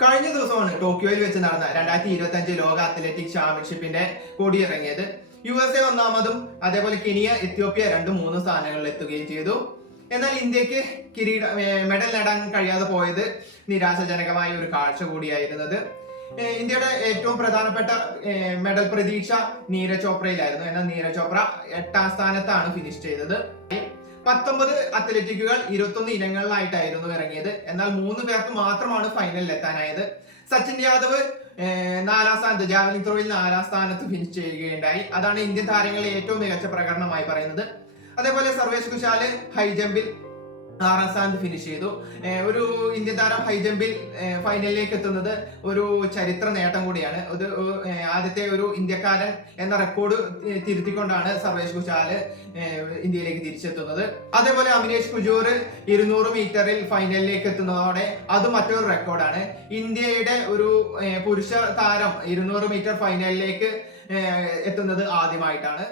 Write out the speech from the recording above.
കഴിഞ്ഞ ദിവസമാണ് ടോക്കിയോയിൽ വെച്ച് നടന്ന 2025 ലോക അത്ലറ്റിക് ചാമ്പ്യൻഷിപ്പിന്റെ കൊടിയിറങ്ങിയത്. USA ഒന്നാമതും അതേപോലെ കെനിയ, എത്യോപ്യ 2-3 സ്ഥാനങ്ങളിൽ എത്തുകയും ചെയ്തു. എന്നാൽ ഇന്ത്യക്ക് മെഡൽ നേടാൻ കഴിയാതെ പോയത് നിരാശാജനകമായ ഒരു കാഴ്ച കൂടിയായിരുന്നത്. ഇന്ത്യയുടെ ഏറ്റവും പ്രധാനപ്പെട്ട മെഡൽ പ്രതീക്ഷ നീരജ് ചോപ്രയിലായിരുന്നു. എന്നാൽ നീരജ് ചോപ്ര 8ാം സ്ഥാനത്താണ് ഫിനിഷ് ചെയ്തത്. 19 അത്ലറ്റിക്കുകൾ 21 ഇനങ്ങളിലായിട്ടായിരുന്നു ഇറങ്ങിയത്. എന്നാൽ 3 പേർക്ക് മാത്രമാണ് ഫൈനലിൽ എത്താനായത്. സച്ചിൻ യാദവ് 4ാം സ്ഥാനത്ത്, ജാവലിൻ ത്രോയിൽ 4ാം സ്ഥാനത്ത് ഫിനിഷ് ചെയ്യുകയുണ്ടായി. അതാണ് ഇന്ത്യൻ താരങ്ങളിലെ ഏറ്റവും മികച്ച പ്രകടനമായി പറയുന്നത്. അതേപോലെ സർവേഷ് കുശാല് ഹൈജമ്പിൽ 6ാം സ്ഥാനത്ത് ഫിനിഷ് ചെയ്തു. ഒരു ഇന്ത്യൻ താരം ഹൈജമ്പിൽ ഫൈനലിലേക്ക് എത്തുന്നത് ഒരു ചരിത്ര നേട്ടം കൂടിയാണ്. ഇത് ആദ്യത്തെ ഒരു ഇന്ത്യക്കാരൻ എന്ന റെക്കോർഡ് തിരുത്തിക്കൊണ്ടാണ് സർവേഷ് കുശാല് ഇന്ത്യയിലേക്ക് തിരിച്ചെത്തുന്നത്. അതേപോലെ അവിനേഷ് കുജൂർ 200 മീറ്ററിൽ ഫൈനലിലേക്ക് എത്തുന്നതോടെ അത് മറ്റൊരു റെക്കോർഡാണ്. ഇന്ത്യയുടെ ഒരു പുരുഷ താരം 200 മീറ്റർ ഫൈനലിലേക്ക് എത്തുന്നത് ആദ്യമായിട്ടാണ്.